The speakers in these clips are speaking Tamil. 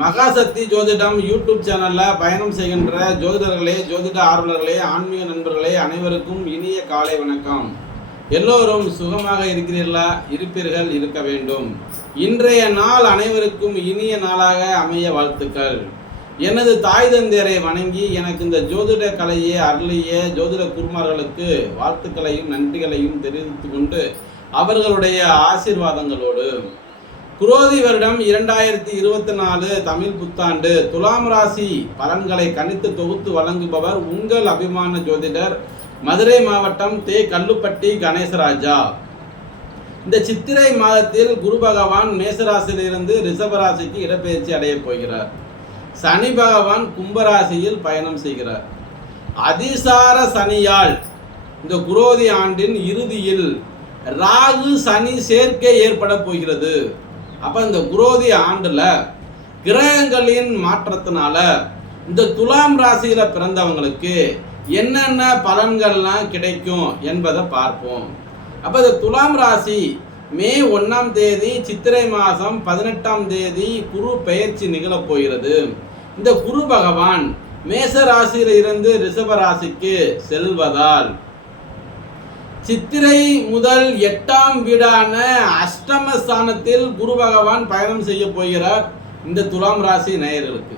மகாசக்தி ஜோதிடம் யூடியூப் சேனலில் பயணம் செய்கின்ற ஜோதிடர்களே, ஜோதிட ஆர்வலர்களே, ஆன்மீக நண்பர்களே அனைவருக்கும் இனிய காலை வணக்கம். எல்லோரும் சுகமாக இருக்கிறீர்களா? இருப்பீர்கள், இருக்க வேண்டும். இன்றைய நாள் அனைவருக்கும் இனிய நாளாக அமைய வாழ்த்துக்கள். எனது தாய் தந்தையரை வணங்கி எனக்கு இந்த ஜோதிட கலையை அருளிய ஜோதிட குருமார்களுக்கு வாழ்த்துக்களையும் நன்றிகளையும் தெரிவித்து கொண்டு அவர்களுடைய ஆசீர்வாதங்களோடு குரோதி வருடம் 2024 தமிழ் புத்தாண்டு துலாம் ராசி பலன்களை கணித்து தொகுத்து வழங்குபவர் உங்கள் அபிமான ஜோதிடர், மதுரை மாவட்டம் தே கல்லுப்பட்டி கணேசராஜா. இந்த சித்திரை மாதத்தில் குரு பகவான் மேசராசியிலிருந்து ரிஷபராசிக்கு இடப்பெயர்ச்சி அடைய போகிறார். சனி பகவான் கும்பராசியில் பயணம் செய்கிறார். அதிசார சனியால் இந்த குரோதி ஆண்டின் இறுதியில் ராகு சனி சேர்க்கை ஏற்பட போகிறது. அப்போ இந்த குரோதி ஆண்டுல கிரகங்களின் மாற்றத்தினால இந்த துலாம் ராசியில பிறந்தவங்களுக்கு என்னென்ன பலன்கள்லாம் கிடைக்கும் என்பதை பார்ப்போம். அப்போ இந்த துலாம் ராசி மே 1ஆம் தேதி சித்திரை மாதம் 18ஆம் தேதி குரு பெயர்ச்சி நிகழப் போகிறது. இந்த குரு பகவான் மேச ராசியில இருந்து ரிஷப ராசிக்கு செல்வதால் சித்திரை முதல் 8ஆம் வீடான அஷ்டமஸ்தானத்தில் குரு பகவான் பயணம் செய்ய போகிறார் இந்த துலாம் ராசி நேயர்களுக்கு.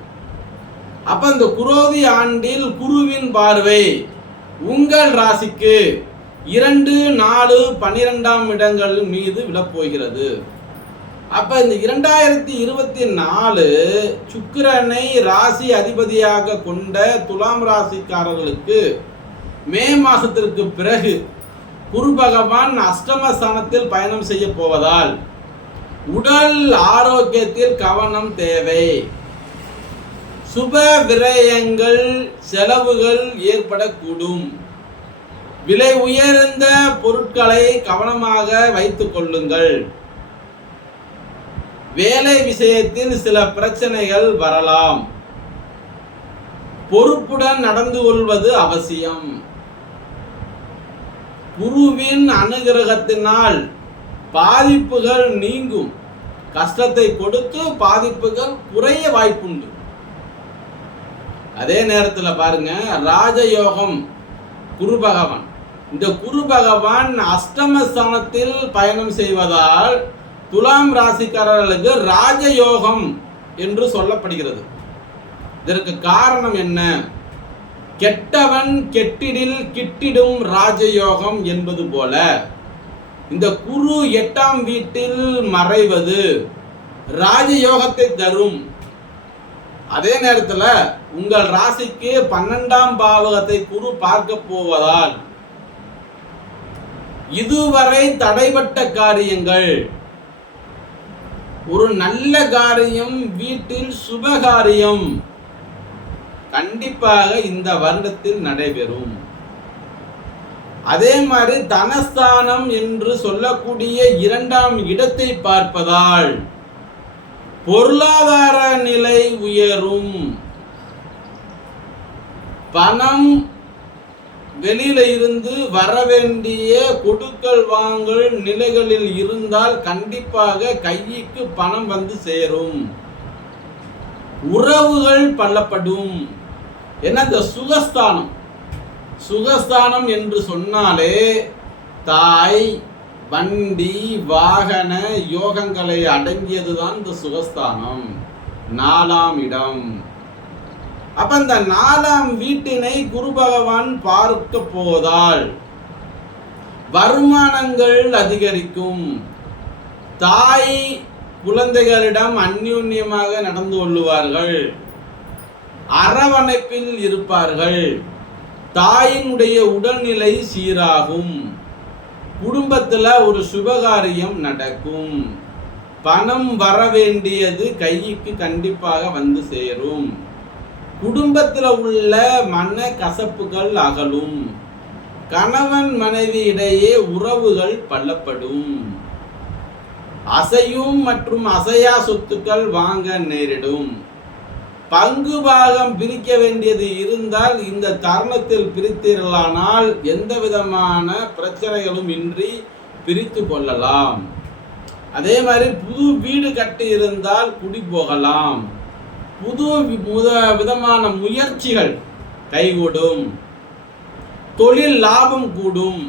அப்ப இந்த குரோதி ஆண்டில் குருவின் பார்வை உங்கள் ராசிக்கு 2, 4, 12ஆம் இடங்கள் மீது விழப்போகிறது. அப்ப இந்த 2024 சுக்கிரனை ராசி அதிபதியாக கொண்ட துலாம் ராசிக்காரர்களுக்கு மே மாசத்திற்கு பிறகு குரு பகவான் அஷ்டமஸ்தானத்தில் பயணம் செய்ய போவதால் உடல் ஆரோக்கியத்தில் கவனம் தேவை. சுப விரயங்கள், செலவுகள் ஏற்படக்கூடும். விலை உயர்ந்த பொருட்களை கவனமாக வைத்துக் கொள்ளுங்கள். வேலை விஷயத்தில் சில பிரச்சனைகள் வரலாம். பொறுப்புடன் நடந்து கொள்வது அவசியம். குருவின் அனுகிரகத்தினால் பாதிப்புகள் நீங்கும். கஷ்டத்தை கொடுத்து பாதிப்புகள் குறைய வாய்ப்புண்டு. அதே நேரத்தில் பாருங்க, ராஜயோகம் குரு பகவான். இந்த குரு பகவான் அஷ்டமஸ்தானத்தில் பயணம் செய்வதால் துலாம் ராசிக்காரர்களுக்கு ராஜயோகம் என்று சொல்லப்படுகிறது. இதற்கு காரணம் என்ன? கெட்டவன் கெட்டிடில் கிட்டிடும் ராஜயோகம் என்பது போல இந்த குரு 8ஆம் வீட்டில் மறைவது ராஜயோகத்தை தரும். அதே நேரத்தில் உங்கள் ராசிக்கு 12ஆம் பாவகத்தை குரு பார்க்க போவதால் இதுவரை தடைபட்ட காரியங்கள், ஒரு நல்ல காரியம், வீட்டில் சுபகாரியம் கண்டிப்பாக இந்த வருடத்தில் நடைபெறும். அதே மாதிரி தனஸ்தானம் என்று சொல்லக்கூடிய 2ஆம் இடத்தை பார்ப்பதால் பொருளாதார நிலை உயரும். பணம் வெளியில இருந்து வர வேண்டிய கொடுக்கல் வாங்கல் நிலைகளில் இருந்தால் கண்டிப்பாக கைக்கு பணம் வந்து சேரும். உறவுகள் பள்ளப்படும். என்ன? இந்த சுகஸ்தானம் என்று சொன்னாலே தாய், வண்டி, வாகன யோகங்களை அடங்கியதுதான் இந்த சுகஸ்தானம், 4ஆம் இடம். அப்ப இந்த 4ஆம் வீட்டினை குரு பகவான் பார்க்க போவதால் வருமானங்கள் அதிகரிக்கும். தாய் குழந்தைகளிடம் அந்யோன்யமாக நடந்து கொள்ளுவார்கள். அரவணைப்பில் இருப்பார்கள். தாயினுடைய உடல்நிலை சீராகும். குடும்பத்தில் ஒரு சுபகாரியம் நடக்கும். பணம் வர வேண்டியது கைக்கு கண்டிப்பாக வந்து சேரும். குடும்பத்தில் உள்ள மன கசப்புகள் அகலும். கணவன் மனைவி இடையே உறவுகள் பள்ளப்படும். அசையும் மற்றும் அசையா சொத்துக்கள் வாங்க நேரிடும். பங்கு பாகம் பிரிக்க வேண்டியது இருந்தால் இந்த தருணத்தில் பிரித்தீர்களானால் எந்த விதமான பிரச்சனைகளும் இன்றி பிரித்து கொள்ளலாம். அதே மாதிரி புது வீடு கட்டி இருந்தால் குடி போகலாம். புது விதமான முயற்சிகள் கைகூடும், தொழில் லாபம் கூடும்,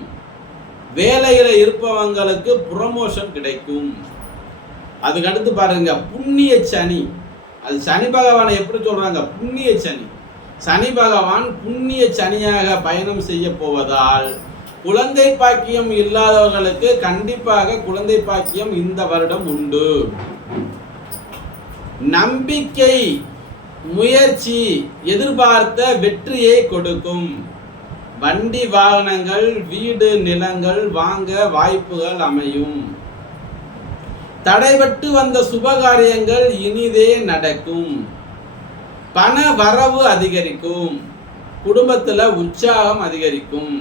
வேலையில இருப்பவங்களுக்கு ப்ரமோஷன் கிடைக்கும். அதுக்கு அடுத்து பாருங்க புண்ணிய சனி. அது சனி பகவானை எப்படி சொல்றாங்க? புண்ணிய சனி. சனி பகவான் புண்ணிய சனியாக பயணம் செய்ய போவதால் குழந்தை பாக்கியம் இல்லாதவர்களுக்கு கண்டிப்பாக குழந்தை பாக்கியம் இந்த வருடம் உண்டு. நம்பிக்கை, முயற்சி எதிர்பார்த்த வெற்றியை கொடுக்கும். வண்டி வாகனங்கள், வீடு நிலங்கள் வாங்க வாய்ப்புகள் அமையும். தடைபட்டு வந்த சுபகாரியங்கள் இனிதே நடக்கும். பண வரவு அதிகரிக்கும். குடும்பத்தில் உற்சாகம் அதிகரிக்கும்.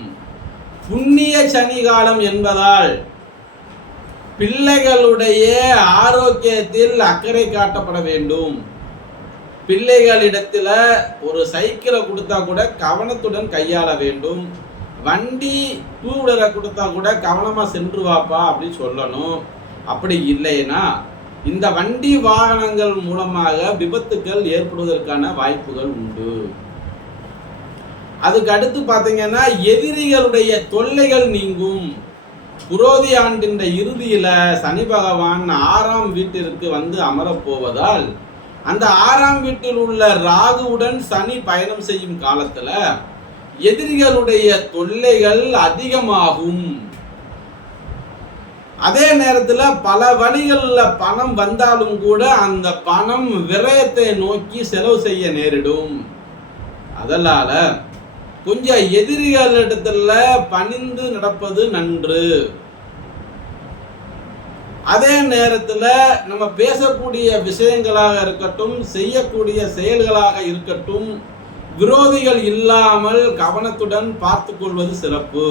புண்ணிய சனி காலம் என்பதால் பிள்ளைகளுடைய ஆரோக்கியத்தில் அக்கறை காட்டப்பட வேண்டும். பிள்ளைகளிடத்தில் ஒரு சைக்கிளை கொடுத்தா கூட கவனத்துடன் கையாள வேண்டும். வண்டி டூ வீலரை கொடுத்தா கூட கவனமாக சென்று வாப்பா அப்படின்னு சொல்லணும். அப்படி இல்லைன்னா இந்த வண்டி வாகனங்கள் மூலமாக விபத்துக்கள் ஏற்படுவதற்கான வாய்ப்புகள் உண்டு. அதுக்கு அடுத்து பார்த்தீங்கன்னா எதிரிகளுடைய தொல்லைகள் நீங்கும். புரோதி ஆண்டின் இறுதியில சனி பகவான் 6ஆம் வீட்டிற்கு வந்து அமரப்போவதால் அந்த 6ஆம் வீட்டில் உள்ள ராகுவுடன் சனி பயணம் செய்யும் காலத்துல எதிரிகளுடைய தொல்லைகள் அதிகமாகும். அதே நேரத்தில் பல வழிகளில் பணம் வந்தாலும் கூட அந்த பணம் விரயத்தை நோக்கி செலவு செய்ய நேரிடும். அதனால கொஞ்சம் எதிரிகளிடத்துல பணிந்து நடப்பது நன்று. அதே நேரத்தில் நம்ம பேசக்கூடிய விஷயங்களாக இருக்கட்டும், செய்யக்கூடிய செயல்களாக இருக்கட்டும், விரோதிகள் இல்லாமல் கவனத்துடன் பார்த்து கொள்வது சிறப்பு.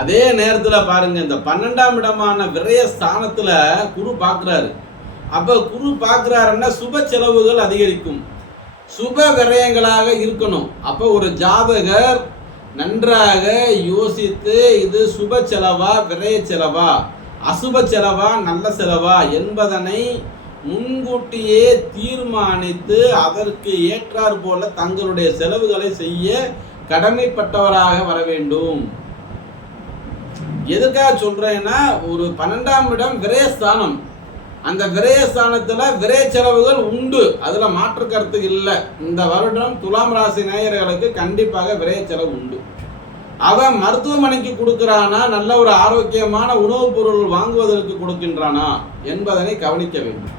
அதே நேரத்தில் பாருங்க, இந்த 12ஆம் இடமான விரய ஸ்தானத்துல குரு பார்க்கிறாரு. அப்ப குரு பார்க்கிறாருன்னா சுப செலவுகள் அதிகரிக்கும், சுப விரயங்களாக இருக்கணும். அப்போ ஒரு ஜாதகர் நன்றாக யோசித்து இது சுப செலவா, விரய செலவா, அசுப செலவா, நல்ல செலவா என்பதனை முன்கூட்டியே தீர்மானித்து அதற்கு ஏற்றாற் போல தங்களுடைய செலவுகளை செய்ய கடமைப்பட்டவராக வர வேண்டும். எதுக்காக சொல்றேன்னா, ஒரு 12ஆம் இடம் விரயஸ்தானம். அந்த விரயஸ்தானத்துல விரய செலவுகள் உண்டு, அதுல மாற்று கருத்து இல்லை. இந்த வருடம் துலாம் ராசி நேயர்களுக்கு கண்டிப்பாக விரய செலவு உண்டு. அவன் மருத்துவமனைக்கு கொடுக்கிறானா, நல்ல ஒரு ஆரோக்கியமான உணவுப் பொருள் வாங்குவதற்கு கொடுக்கின்றானா என்பதனை கவனிக்க வேண்டும்.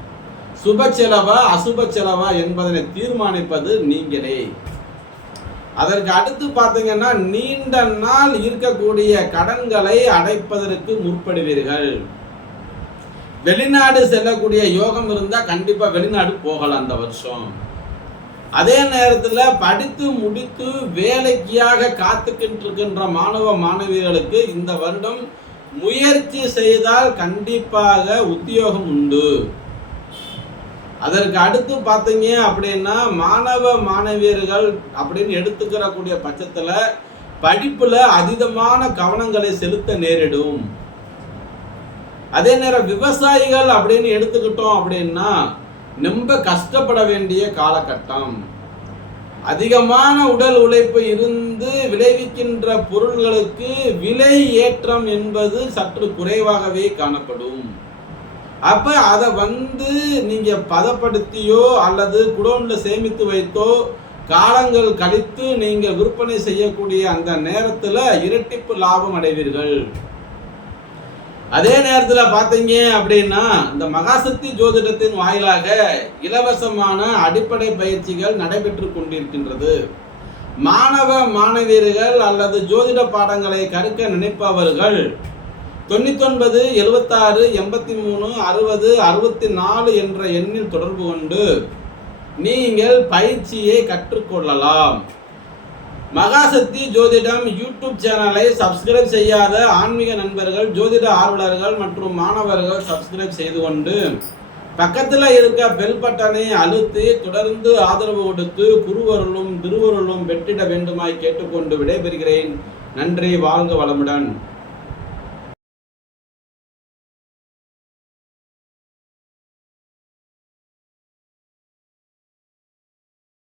சுப செலவா அசுப செலவா என்பதனை தீர்மானிப்பது நீங்களே. அதற்கு அடுத்து பார்த்தீங்கன்னா, நீண்ட நாள் இருக்கக்கூடிய கடன்களை அடைப்பதற்கு முற்படுவீர்கள். வெளிநாடு செல்லக்கூடிய யோகம் இருந்தால் கண்டிப்பா வெளிநாடு போகலாம் அந்த வருஷம். அதே நேரத்தில் படித்து முடித்து வேலைக்காக காத்துக்கிட்டு இருக்கின்ற மாணவ மாணவிகளுக்கு இந்த வருடம் முயற்சி செய்தால் கண்டிப்பாக உத்தியோகம் உண்டு. அதற்கு அடுத்து பார்த்தீங்க அப்படின்னா, மாணவ மாணவியர்கள் அப்படின்னு எடுத்துக்கிற கூடிய பட்சத்தில் படிப்புல அதீதமான கவனங்களை செலுத்த நேரிடும். அதே நேரம் விவசாயிகள் அப்படின்னு எடுத்துக்கிட்டோம் அப்படின்னா ரொம்ப கஷ்டப்பட வேண்டிய காலகட்டம். அதிகமான உடல் உழைப்பு இருந்து விளைவிக்கின்ற பொருள்களுக்கு விலை ஏற்றம் என்பது சற்று குறைவாகவே காணப்படும். அப்ப அதை நீங்க பதப்படுத்தியோ அல்லது குடோன்ல சேமித்து வைத்தோ காலங்கள் கழித்து நீங்க விற்பனை செய்யக்கூடிய அந்த நேரத்துல இரட்டிப்பு லாபம் அடைவீர்கள். அதே நேரத்தில் பார்த்தீங்க அப்படின்னா, இந்த மகாசக்தி ஜோதிடத்தின் வாயிலாக இலவசமான அடிப்படை பயிற்சிகள் நடைபெற்று கொண்டிருக்கின்றது. மாணவ மாணவியர்கள் அல்லது ஜோதிட பாடங்களை கற்க நினைப்பவர்கள் 99 76 83 60 64 என்ற எண்ணில் தொடர்பு கொண்டு நீங்கள் பயிற்சியை கற்றுக்கொள்ளலாம். மகாசக்தி ஜோதிடம் யூடியூப் சேனலை சப்ஸ்கிரைப் செய்யாத ஆன்மீக நண்பர்கள், ஜோதிட ஆர்வலர்கள் மற்றும் மாணவர்கள் சப்ஸ்கிரைப் செய்து கொண்டு பக்கத்தில் இருக்க பெல் பட்டனை அழுத்தி தொடர்ந்து ஆதரவு கொடுத்து குருவருளும் திருவருளும் பெற்றிட வேண்டுமாய் கேட்டுக்கொண்டு விடைபெறுகிறேன். நன்றி. வாழ்க வளமுடன்.